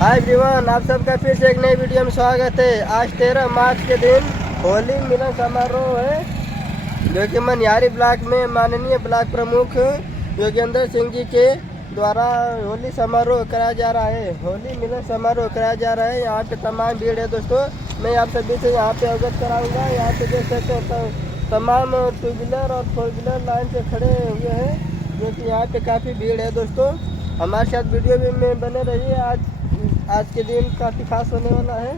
Hi everyone, आप सबका फिर से एक नई वीडियो में स्वागत है। आज 13 मार्च के दिन होली मिलन समारोह है, जो कि मनिहारी ब्लॉक में माननीय ब्लॉक प्रमुख योगेंद्र सिंह जी के द्वारा होली समारोह कराया जा रहा है। होली मिलन समारोह कराया जा रहा है। यहाँ पे तमाम भीड़ है दोस्तों। मैं आप सभी से यहाँ पे अवगत कराऊंगा। यहाँ पे देख सकते हैं तमाम 2 व्हीलर और 4 व्हीलर लाइन से खड़े हुए हैं, जो कि यहाँ पे काफ़ी भीड़ है दोस्तों। हमारे साथ वीडियो में बने रहिए। आज के दिन काफ़ी खास होने वाला है।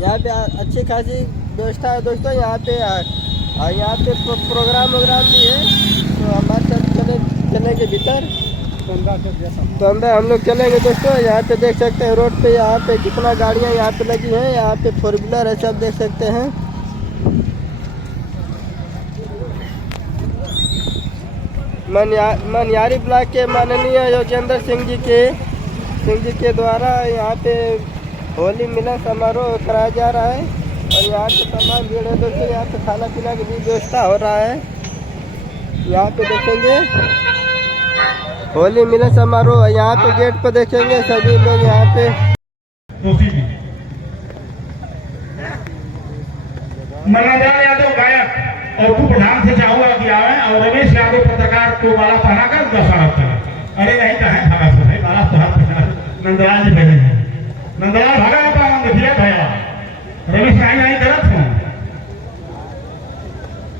यहाँ पे अच्छी खासी व्यवस्था है दोस्तों। यहाँ पे प्रोग्राम भी है, तो हमारे साथ चलेंगे भीतर। तो अंदर हम लोग चलेंगे दोस्तों। यहाँ पे देख सकते हैं रोड पे, यहाँ पे कितना गाड़ियाँ यहाँ पे लगी हैं। यहाँ पे 4 व्हीलर है, सब देख सकते हैं। मनिहारी ब्लॉक के माननीय योगेंद्र सिंह जी के द्वारा यहाँ पे होली मिलन समारोह कराया जा रहा है। और यहाँ पे तमाम भीड़ है दोस्तों। यहाँ पे खाना पीना की भी व्यवस्था हो रहा है। यहाँ पे देखेंगे होली मिलन समारोह। यहाँ पे गेट पर देखेंगे सभी लोग यहाँ पे। मनाजान यादव गायक और तू प्रधान से चाहूंगा कि आवे, और रमेश यादव पत्रकार को माला पहनाकर उनका स्वागत करें। अरे नहीं कहा भागा से भाई, माला पहना नंदलाल जी बहन है। नंदलाल भागा ना पाऊंगे भैया भैया, रमेश नहीं गलत हूँ,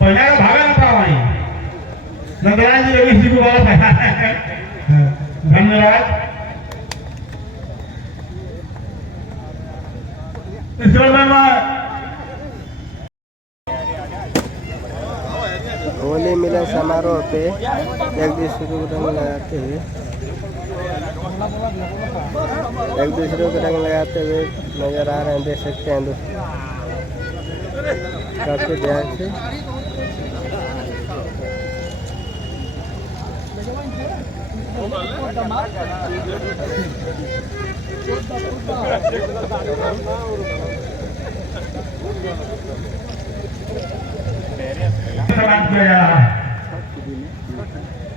पहना भागा ना पावाई। नंदलाल जी रमेश जी को माला पहना है। धन्यवाद। ईश्वर मैं होली मिलन समारोह पे एक दूसरे को रंग लगाते हुए नजर आ रहे हैं, देख सकते हैं दोस्तों। काफी ध्यान से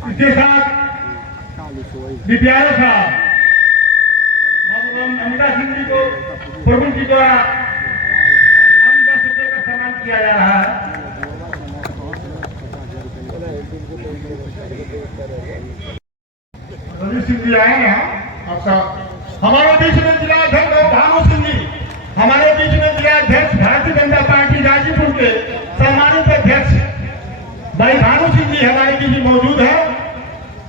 इसके साथ विद्यालय साहब अमिता सिंह जी को प्रभु जी द्वारा अंग वस्त्र देकर सम्मान किया जा रहा है। रवि सिंह जी आए हैं आपका हमारे बीच में जिला अध्यक्ष भानु सिंह जी, हमारे बीच में जिला अध्यक्ष भारतीय जनता पार्टी गाजीपुर के सम्मानित अध्यक्ष भाई भानु सिंह जी हमारे बीच मौजूद है।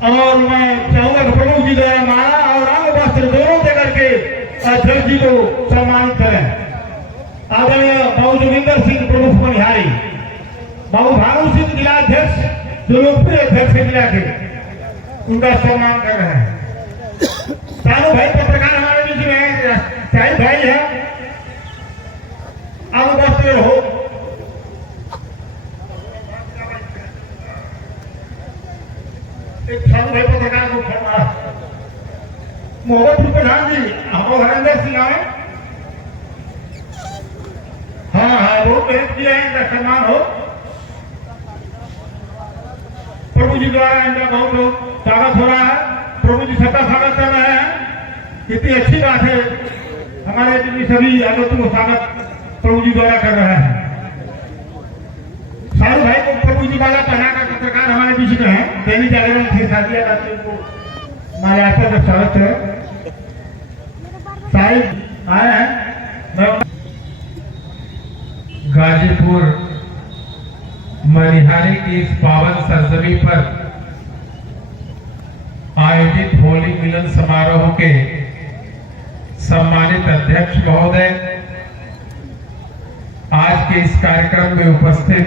और मैं चाहूंगा कि प्रमुख जी द्वारा माला और अंग वस्त्र दोनों देकर के अध्यक्ष जी को सम्मानित करें। आदरणीय बाबू जोगिंदर सिंह प्रमुख मनिहारी, बाबू भानु सिंह जिला अध्यक्ष जो लोकप्रिय अध्यक्ष है जिला के, उनका सम्मान कर रहे हैं। सानू भाई पत्रकार हमारे बीच में है, शाहिद भाई है, अंग वस्त्र हो। एक सानू भाई पत्रकार को मोहम्मद प्रधान जी, हम हरेंद्र सिंह आए। हाँ बहुत मेहनत किया है, इनका सम्मान हो। प्रभु जी द्वारा इनका बहुत स्वागत हो रहा है। प्रभु जी सबका स्वागत कर रहे हैं, कितनी अच्छी बात है। हमारे जितनी सभी आगतों को स्वागत प्रभु जी द्वारा कर रहे हैं। सारू भाई को प्रभु जी वाला पहनाकर पत्रकार हमारे बीच में है, दैनिक जागरण थे साथिया को हमारे आस्था का स्वागत है। साहिब आए हैं गाजीपुर मनिहारी की इस पावन सरजमी पर आयोजित होली मिलन समारोह के सम्मानित अध्यक्ष महोदय, आज के इस कार्यक्रम में उपस्थित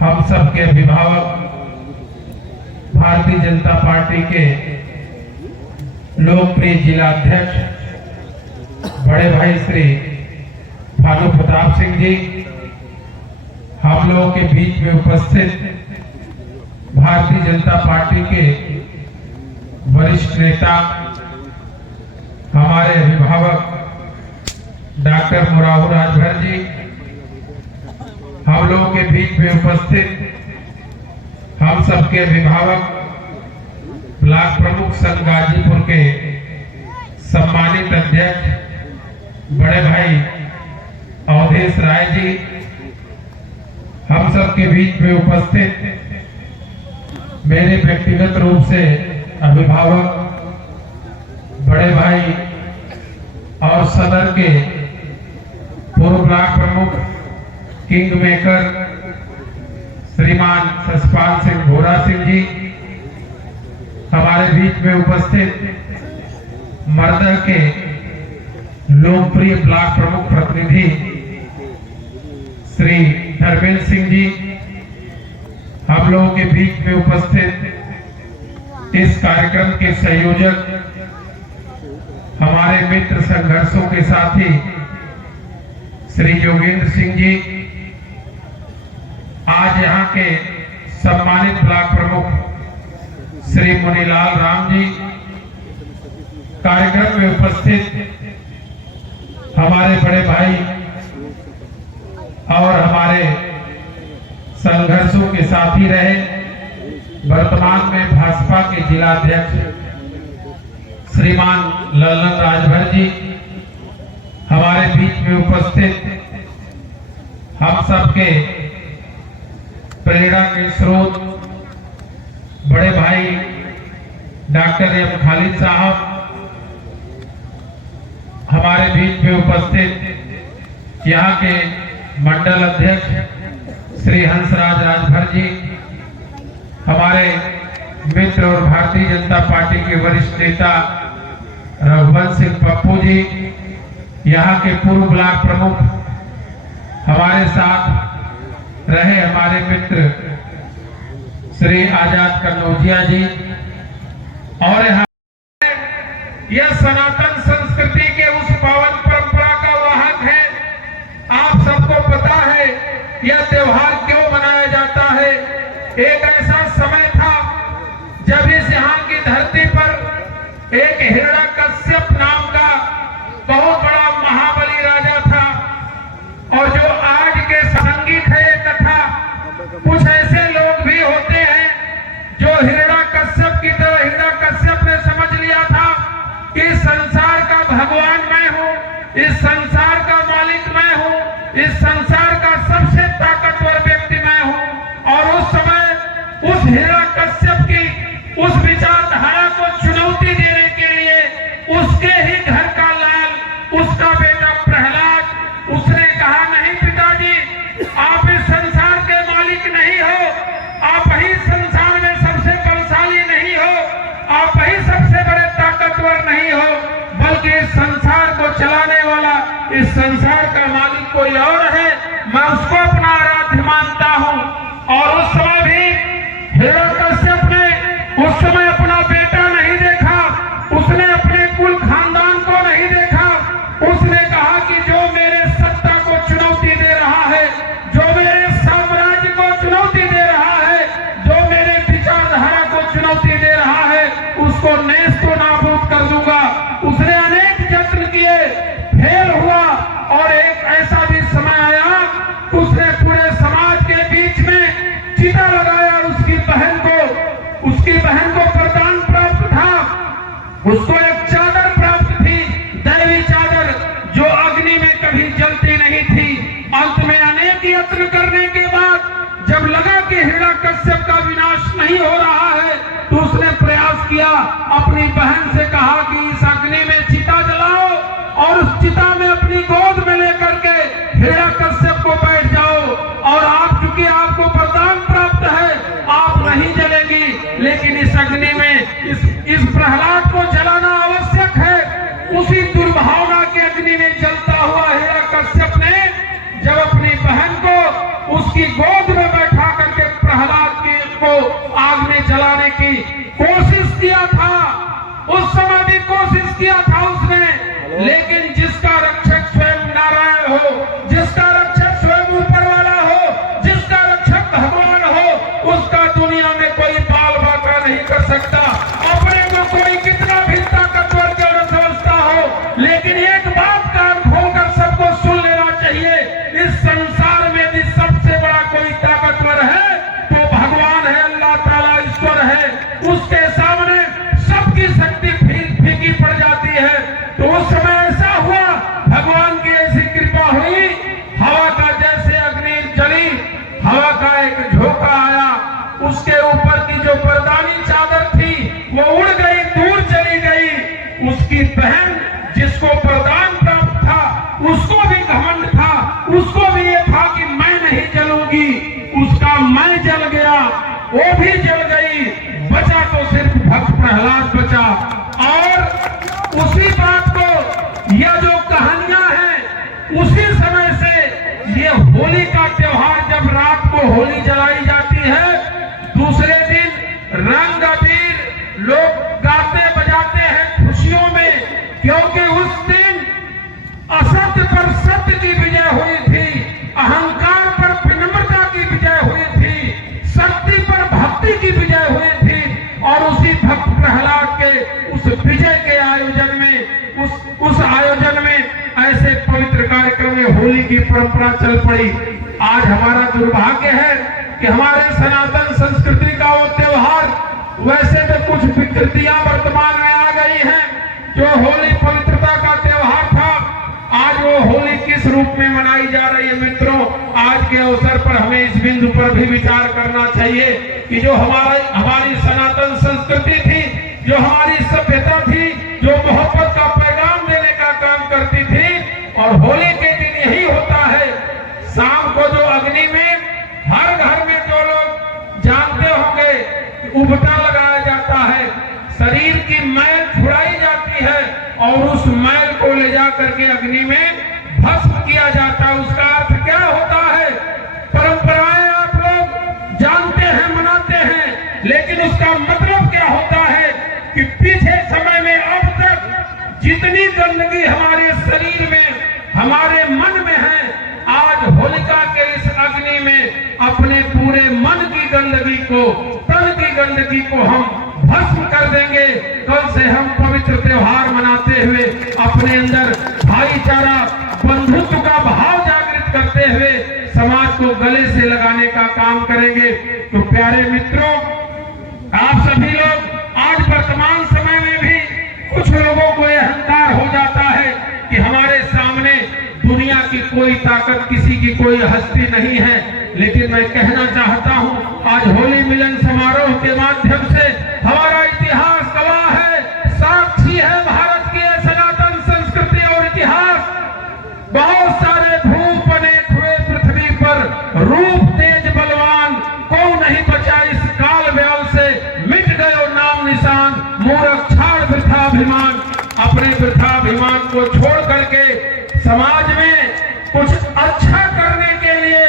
हम सबके अभिभावक, भारतीय जनता पार्टी के लोकप्रिय जिला अध्यक्ष बड़े भाई श्री भानु प्रताप सिंह जी, हम लोगों के बीच में उपस्थित भारतीय जनता पार्टी के वरिष्ठ नेता, हमारे अभिभावक डॉक्टर मुराहू राजभर जी, हम लोगों के बीच में उपस्थित हम सबके अभिभावक ब्लॉक प्रमुख संघ गाजीपुर के सम्मानित अध्यक्ष बड़े भाई अवधेश राय जी, हम सब के बीच में उपस्थित मेरे व्यक्तिगत रूप से अभिभावक बड़े भाई और सदर के पूर्व ब्लॉक प्रमुख किंग मेकर श्रीमान सचपाल सिंह भोरा सिंह जी, हमारे बीच में उपस्थित मर्दह के लोकप्रिय ब्लॉक प्रमुख प्रतिनिधि श्री धर्मेंद्र सिंह जी, हम लोगों के बीच में उपस्थित इस कार्यक्रम के संयोजक हमारे मित्र संघर्षों के साथी श्री योगेंद्र सिंह जी, आज यहाँ के सम्मानित ब्लॉक प्रमुख श्री मुनीलाल राम जी, कार्यक्रम में उपस्थित हमारे बड़े भाई और हमारे संघर्षों के साथी रहे, वर्तमान में भाजपा के जिला अध्यक्ष श्रीमान ललन राजभर जी, हमारे बीच में उपस्थित हम सबके प्रेरणा के स्रोत बड़े भाई डॉक्टर एम खालिद साहब, हमारे बीच में उपस्थित यहाँ के मंडल अध्यक्ष श्री हंसराज राजभर जी, हमारे मित्र और भारतीय जनता पार्टी के वरिष्ठ नेता रघुवंश सिंह पप्पू जी, यहाँ के पूर्व ब्लॉक प्रमुख हमारे साथ रहे हमारे मित्र श्री आजाद कन्नौजिया जी, और यहाँ यह सनातन संस्कृति के उस पावन परंपरा का वाहक है। आप सबको पता है यह त्योहार क्यों मनाया जाता है। एक ऐसा समय था जब इस यहाँ की धरती पर एक हिरण्यकश्यप नाम का बहुत बड़ा महाबली राजा था, और जो आज के संगीत है ये कथा, कुछ ऐसे लोग भी होते हैं जो हिरण्यकश्यप की तरह हिरण्यकश्यप ने समझ लिया था कि संसार का भगवान मैं हूँ, इस संसार का मालिक मैं हूँ, इस संसार का सबसे ताकतवर व्यक्ति मैं हूँ। और उस समय उस हिरण्यकश्यप की उस विचारधारा को चुनौती देने के लिए उसके ही घर का लाल, उसका बेटा प्रहलाद, उसने कहा नहीं पिताजी, आप इस संसार के मालिक नहीं हो, आप ही संसार में सबसे बलशाली नहीं हो, आप ही सबसे बड़े ताकतवर नहीं हो, बल्कि इस संसार को चलाने वाला, इस संसार का मालिक कोई और है, मैं उसको अपना आराध्य मानता हूँ। और उस समय भी हिरण्यकश्यप ने उस समय अपना बेटा नहीं देखा, उसने अपने कुल खानदान को नहीं देखा, उसने कहा कि जो मेरे सत्ता को चुनौती दे रहा है, जो मेरे साम्राज्य को चुनौती दे रहा है, जो मेरे विचारधारा को चुनौती दे रहा है, उसको नेस्तो नाबूद कर दूंगा। उसने अनेक यत्न किए, फेल हुआ, और एक ऐसा भी समय आया उसने पूरे समाज के बीच में चिता लगाया, उसकी बहन को वरदान प्राप्त था, उसको एक चादर प्राप्त थी, दैवी चादर, जो अग्नि में कभी जलती नहीं थी। अंत में अनेक यत्न करने के बाद जब लगा कि हिरण्यकश्यप का विनाश नहीं हो रहा है, तो उसने प्रयास किया, अपनी बहन से कहा कि इस अग्नि में चिता जलाओ और उस चिता में अपनी गोद में लेकर के हिरण्यकश्यप को बैठ जाओ, और आप चूंकि आपको वरदान प्राप्त है, आप नहीं जलेंगी, लेकिन इस अग्नि में इस प्रहलाद को जलाना आवश्यक है। उसी दुर्भावना के अग्नि में जलता हुआ हिरण्यकश्यप ने जब अपनी बहन को उसकी गोद में बैठा करके प्रहलाद को आग में जलाने की कोशिश किया था, उस या जो कहानियां हैं उसी समय से ये होली का त्योहार, जब रात को होली जलाई जाती है, दूसरे दिन रंग अबीर लोग गाते बजाते हैं खुशियों में, क्योंकि उस दिन असत्य पर सत्य की विजय हुई थी, अहंकार पर विनम्रता की विजय हुई थी, शक्ति पर भक्ति की विजय हुई थी। और उसी भक्त प्रहलाद के उस विजय के आयोजन में, उस आयोजन में ऐसे पवित्र कार्यक्रम में होली की परंपरा चल पड़ी। आज हमारा दुर्भाग्य है कि हमारे सनातन संस्कृति का वो त्योहार, वैसे तो कुछ विकृतियां वर्तमान में आ गई हैं। जो होली पवित्रता का त्योहार था, आज वो होली किस रूप में मनाई जा रही है। मित्रों, आज के अवसर पर हमें इस बिंदु पर भी विचार करना चाहिए कि जो हमारी सनातन संस्कृति थी, जो हमारी सभ्यता थी, जो मोहब्बत का पैगाम देने का काम करती थी, और होली के दिन यही होता है, शाम को जो अग्नि में हर घर में जो लोग जानते होंगे उबटा लगाया जाता है, शरीर की मैल छुड़ाई जाती है और उस मैल को ले जा करके अग्नि में भस्म किया जाता है। उसका अर्थ क्या होता है? परंपराएं आप लोग जानते हैं, मनाते हैं, लेकिन उसका मतलब क्या होता है कि पीछे समय में अब तक जितनी गंदगी हमारे शरीर में, हमारे मन में है, आज होलिका के इस अग्नि में अपने पूरे मन की गंदगी को, तन की गंदगी को हम भस्म कर देंगे। कल से हम पवित्र त्योहार मनाते हुए अपने अंदर भाईचारा, बंधुत्व का भाव जागृत करते हुए समाज को गले से लगाने का काम करेंगे। तो प्यारे मित्रों, आप सभी लोग, आज वर्तमान समय में भी कुछ लोगों को यह अहंकार हो जाता है कि हमारे सामने दुनिया की कोई ताकत, किसी की कोई हस्ती नहीं है। लेकिन मैं कहना चाहता हूं, आज होली मिलन समारोह के माध्यम से हमारा इतिहास गवाह है, साक्षी है भारत की सनातन संस्कृति और इतिहास। बहुत सारे भूप अनेक हुए पृथ्वी पर, रूप तेज बलवान को नहीं बचा इस काल व्याल से, मिट गयो नाम निशान, मूर्ख छाड़ वृथाभिमान। अपने वृथाभिमान को छोड़ करके समाज में कुछ अच्छा करने के लिए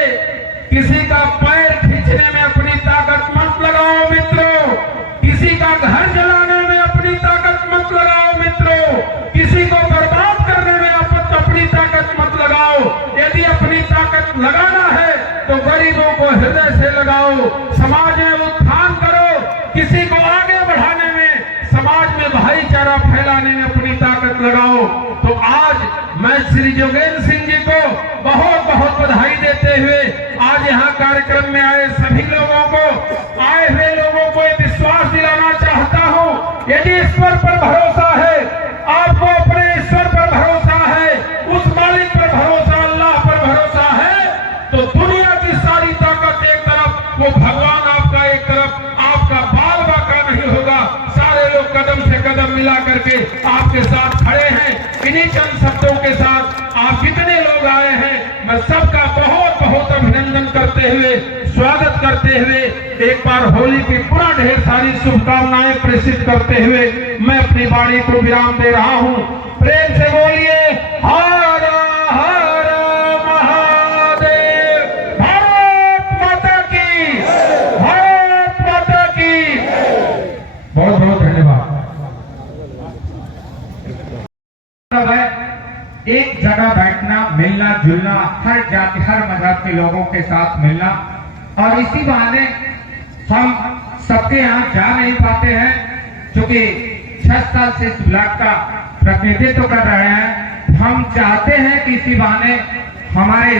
किसी का पैर खींचने में अपनी ताकत मत लगाओ मित्रों, किसी का घर जलाने में अपनी ताकत मत लगाओ मित्रों, किसी को बर्बाद करने में अपनी ताकत मत लगाओ। यदि अपनी ताकत लगाना है तो गरीबों को हृदय से लगाओ, समाज में उत्थान करो, किसी को आगे बढ़ाने में, समाज में भाईचारा फैलाने में अपनी ताकत लगाओ। तो आज मैं श्री जोगेंद्र सिंह जी को बहुत बहुत बधाई देते हुए आज यहाँ कार्यक्रम में आए सभी लोगों को, आए हुए लोगों को ये विश्वास दिलाना चाहता हूँ, यदि ईश्वर पर भरोसा है, आपको अपने ईश्वर पर भरोसा है, उस मालिक पर भरोसा, अल्लाह पर भरोसा है, तो दुनिया की सारी ताकत एक तरफ, वो भगवान आपका एक तरफ, आपका बाल बाका नहीं होगा। सारे लोग कदम से कदम मिला करके आपके साथ खड़े हैं। इन्हीं चंद शब्दों के साथ आप कितने लोग आए हैं, मैं सबका बहुत बहुत अभिनंदन करते हुए, स्वागत करते हुए, एक बार होली की पुनः ढेर सारी शुभकामनाएं प्रेषित करते हुए मैं अपनी वाणी को विराम दे रहा हूं। प्रेम से बोलिए हर हर महादेव। भारत माता की, भारत माता की। बहुत बहुत धन्यवाद। एक जगह बैठना, मिलना जुलना, हर जाति हर मजहब के लोगों के साथ मिलना, और इसी बहाने हम सबके यहाँ जा नहीं पाते हैं, क्योंकि 6 साल से इस ब्लॉक का प्रतिनिधित्व कर रहे हैं। हम चाहते हैं कि इसी बहाने हमारे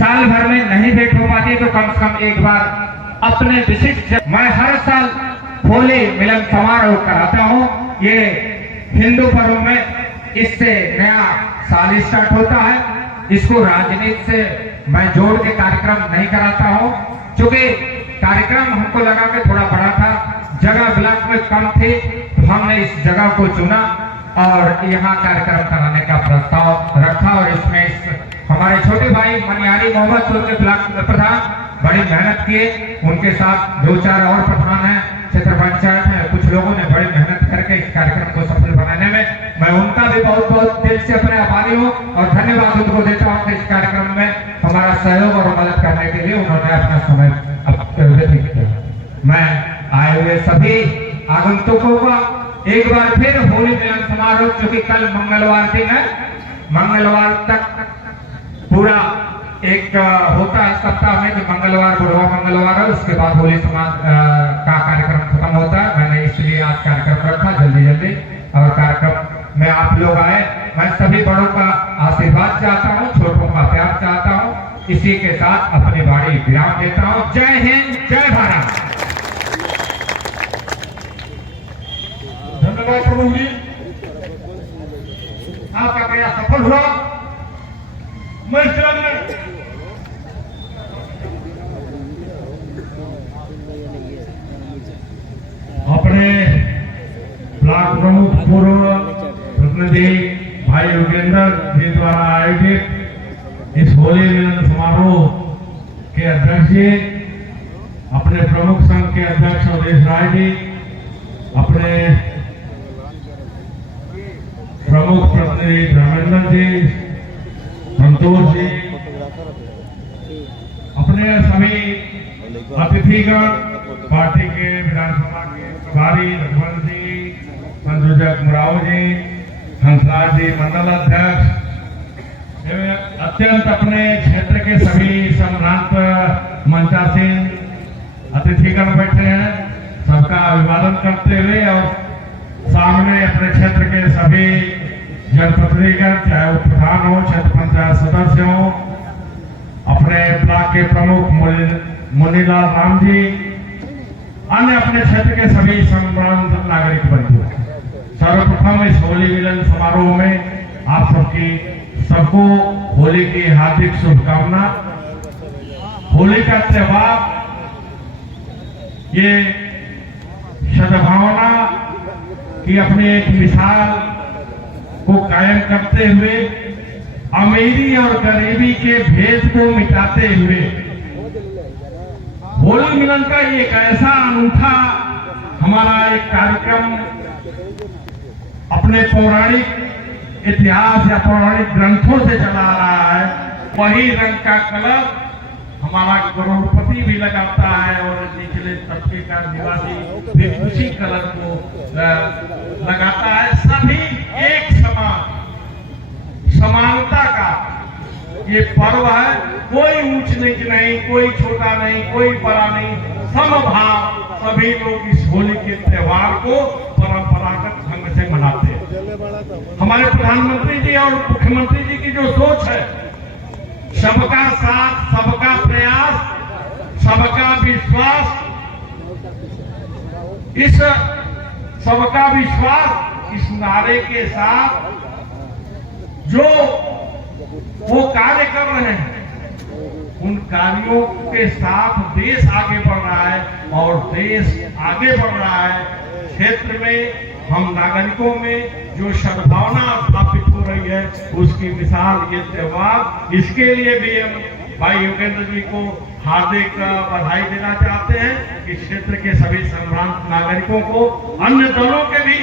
साल भर में नहीं भेंट हो पाती तो कम से कम एक बार अपने विशिष्ट, मैं हर साल होली मिलन समारोह कराता हूँ। ये हिंदू पर्व में इससे नया साल स्टार्ट होता है। इसको राजनीति से मैं जोड़ के कार्यक्रम नहीं कराता हूँ, क्योंकि कार्यक्रम हमको लगा कि थोड़ा बड़ा था, जगह ब्लॉक में कम थी, तो हमने इस जगह को चुना और यहाँ कार्यक्रम कराने का प्रस्ताव रखा। और इसमें हमारे छोटे भाई मनियारी मोहम्मद के ब्लॉक प्रधान बड़ी मेहनत किए, उनके साथ 2-4 और प्रधान हैं, क्षेत्र पंचायत में कुछ लोगों ने बड़ी मेहनत करके इस कार्यक्रम को सफल बनाने में मैं उनका भी बहुत बहुत दिल से समय व्यतीत किया। मैं आए हुए सभी आगंतुकों का एक बार फिर होली मिलन समारोह, चूंकि कल मंगलवार दिन है, मंगलवार तक पूरा एक होता है सप्ताह में, जो मंगलवार बुढ़वा मंगलवार है, उसके बाद होली समाज का कार्यक्रम खत्म होता है। मैंने इसलिए आज कार्यक्रम रखा जल्दी और कार्यक्रम में आप लोग आए। मैं सभी बड़ों का आशीर्वाद चाहता हूँ, छोटों का प्यार चाहता हूँ। इसी के साथ अपनी बाड़ी विराम देता हूँ। जय हिंद, जय भारत। धन्यवाद प्रभु जी, आपका प्रयास सफल हुआ। मैं इस चरण में अपने ब्लॉक प्रमुख पूर्व प्रतिनिधि भाई योगेंद्र जी द्वारा आयोजित इस होली मिलन समारोह के अध्यक्ष जी, अपने प्रमुख संघ के अध्यक्ष अवधेश राय जी, अपने प्रमुख प्रतिनिधि धर्मेंद्र जी, संतोष जी, अपने सभी अतिथिगण, पार्टी के विधानसभा के प्रभारी रघुवंश जी, संयोजक मुराव जी, हंसराज जी मंडल अध्यक्ष, अत्यंत अपने क्षेत्र के सभी संभ्रांत मंचासीन अतिथिगण बैठे हैं, सबका अभिवादन करते हुए और सामने अपने क्षेत्र के सभी जनप्रतिनिधिगण, चाहे वो प्रधान हो, क्षेत्र पंचायत सदस्य हो, अपने ब्लॉक के प्रमुख मुनीलाल राम जी, अन्य अपने क्षेत्र के सभी संभ्रांत नागरिक बंधु, सर्वप्रथम इस होली मिलन समारोह में आप सबको होली की हार्दिक शुभकामना। होली का त्योहार ये सद्भावना की अपनी एक मिसाल को कायम करते हुए, अमीरी और गरीबी के भेद को मिटाते हुए, होली मिलन का एक ऐसा अनूठा हमारा एक कार्यक्रम अपने पौराणिक इतिहास या पौराणिक ग्रंथों से चला आ रहा है। वही रंग का कलर हमारा करोड़पति भी लगाता है और निचले तबके का निवासी भी उसी कलर को लगाता है। सभी एक समान, समानता का ये पर्व है। कोई ऊंच नीच नहीं, कोई छोटा नहीं, कोई बड़ा नहीं, समभाव सभी लोग इस होली के त्योहार को परंपरागत ढंग से मनाते हैं। हमारे प्रधानमंत्री जी और मुख्यमंत्री जी की जो सोच है, सबका साथ, सबका प्रयास, सबका विश्वास, इस सबका विश्वास इस नारे के साथ जो वो कार्य कर रहे हैं, उन कार्यों के साथ देश आगे बढ़ रहा है और देश आगे बढ़ रहा है। क्षेत्र में हम नागरिकों में जो सद्भावना स्थापित हो रही है, उसकी मिसाल ये त्योहार। इसके लिए भी हम भाई योगेंद्र जी को हार्दिक बधाई देना चाहते हैं। इस क्षेत्र के सभी संभ्रांत नागरिकों को, अन्य दलों के भी,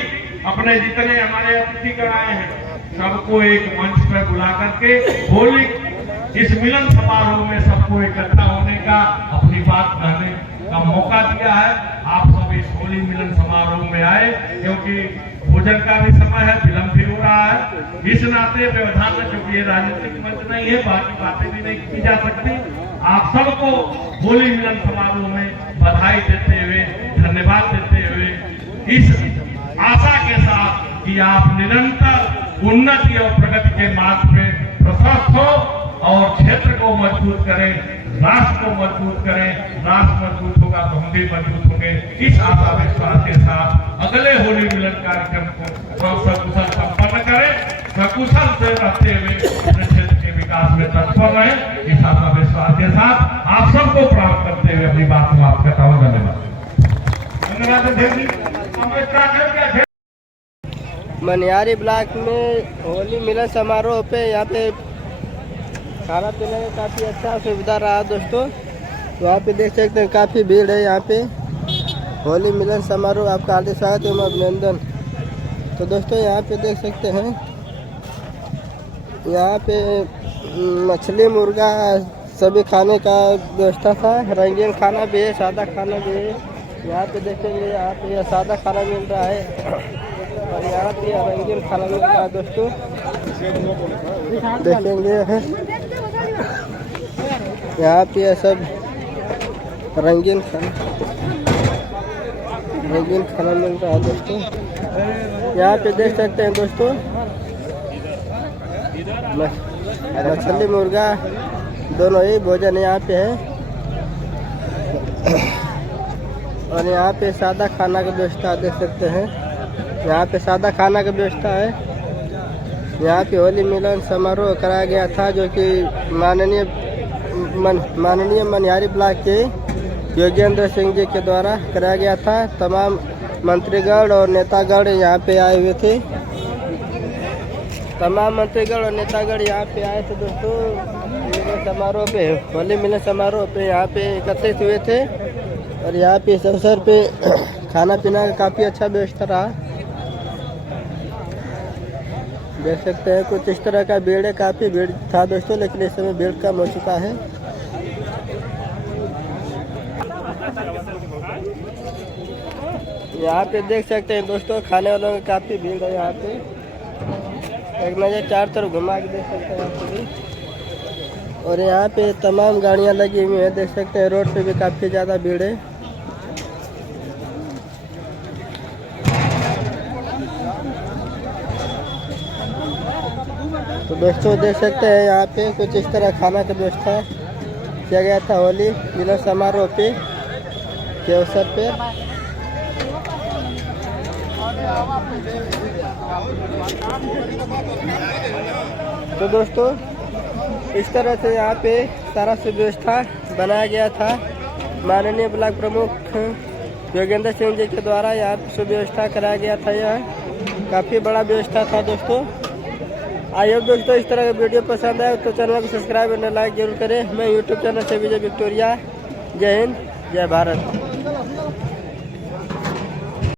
अपने जितने हमारे अतिथिगण आए हैं, सबको एक मंच पर बुला करके होली इस मिलन समारोह में सबको इकट्ठा होने का, अपनी बात कहने का मौका दिया है। आप सब इस होली मिलन समारोह में आए, क्योंकि भोजन का भी समय है, विलंब भी हो रहा है। इस नाते व्यवधान में, क्योंकि ये राजनीतिक मंच नहीं है, बाकी बातें भी नहीं की जा सकती। आप सबको होली मिलन समारोह में बधाई देते हुए, धन्यवाद देते हुए, इस आशा के साथ कि आप निरंतर उन्नति और प्रगति के मार्ग पे प्रशस्त हो और क्षेत्र को मजबूत करें, राष्ट्र को मजबूत करें। राष्ट्र मजबूत होगा तो हम भी मजबूत होंगे। इस आशा विश्वास के साथ अगले होली मिलन कार्यक्रम को सकुशल संपन्न करें, सकुशल से रहते हुए अपने क्षेत्र के विकास में तत्पर रहें। इस आशा विश्वास के साथ आप सबको प्राप्त करते हुए अपनी बात समाप्त करता हूँ। धन्यवाद। मनियारी ब्लॉक में होली मिलन समारोह पे यहाँ पे खाना पीने का काफ़ी अच्छा सुविधा रहा दोस्तों। वहाँ पे देख सकते हैं काफ़ी भीड़ है यहाँ पे। होली मिलन समारोह आपका हार्दिक स्वागत एवं अभिनंदन। तो दोस्तों यहाँ पे देख सकते हैं, यहाँ पे मछली, मुर्गा, सभी खाने का व्यवस्था था। रंगीन खाना भी है, सादा खाना भी है। यहाँ पे देखेंगे, यहाँ पे यह सादा खाना मिल रहा है और यहाँ पे यह रंगीन खाना मिल रहा है दोस्तों। देखेंगे यहाँ पे यह सब रंगीन खाना मिल रहा है दोस्तों। यहाँ पे देख सकते हैं दोस्तों, मछली मुर्गा दोनों ही भोजन यहाँ पे है और यहाँ पे सादा खाना की व्यवस्था देख सकते हैं। यहाँ पे सादा खाना की व्यवस्था है। यहाँ पे होली मिलन समारोह कराया गया था, जो कि माननीय मनिहारी ब्लॉक के योगेंद्र सिंह जी के द्वारा कराया गया था। तमाम मंत्रीगण और नेतागण यहाँ पे आए हुए थे। तमाम मंत्रीगण और नेतागण यहाँ पे आए थे दोस्तों। मिलन समारोह पे, होली मिलन समारोह पे यहाँ पे एकत्रित हुए थे और यहाँ पे इस अवसर पे खाना पीना का काफ़ी अच्छा व्यवस्था रहा। देख सकते हैं कुछ इस तरह का भीड़ है, काफ़ी भीड़ था दोस्तों, लेकिन इस समय भीड़ कम हो चुका है। यहाँ पे देख सकते हैं दोस्तों, खाने वालों की काफ़ी भीड़ है। यहाँ पे एक नज़र चार तरफ घुमा के देख सकते हैं आप भी। और यहाँ पे तमाम गाड़ियाँ लगी हुई हैं, देख सकते हैं। रोड पे भी काफ़ी ज़्यादा भीड़ है। तो दोस्तों देख सकते हैं यहाँ पे कुछ इस तरह खाना की व्यवस्था किया गया था होली मिलन समारोह पे के अवसर पे। तो दोस्तों इस तरह से यहाँ पे सारा सुव्यवस्था बनाया गया था। माननीय ब्लॉक प्रमुख योगेंद्र सिंह जी के द्वारा यहाँ पे सुव्यवस्था कराया गया था। यह काफ़ी बड़ा व्यवस्था था दोस्तों। आई होप दोस्तों इस तरह का वीडियो पसंद आए तो चैनल को सब्सक्राइब और लाइक जरूर करें। मैं यूट्यूब चैनल से विजय विक्टोरिया। जय हिंद, जय भारत।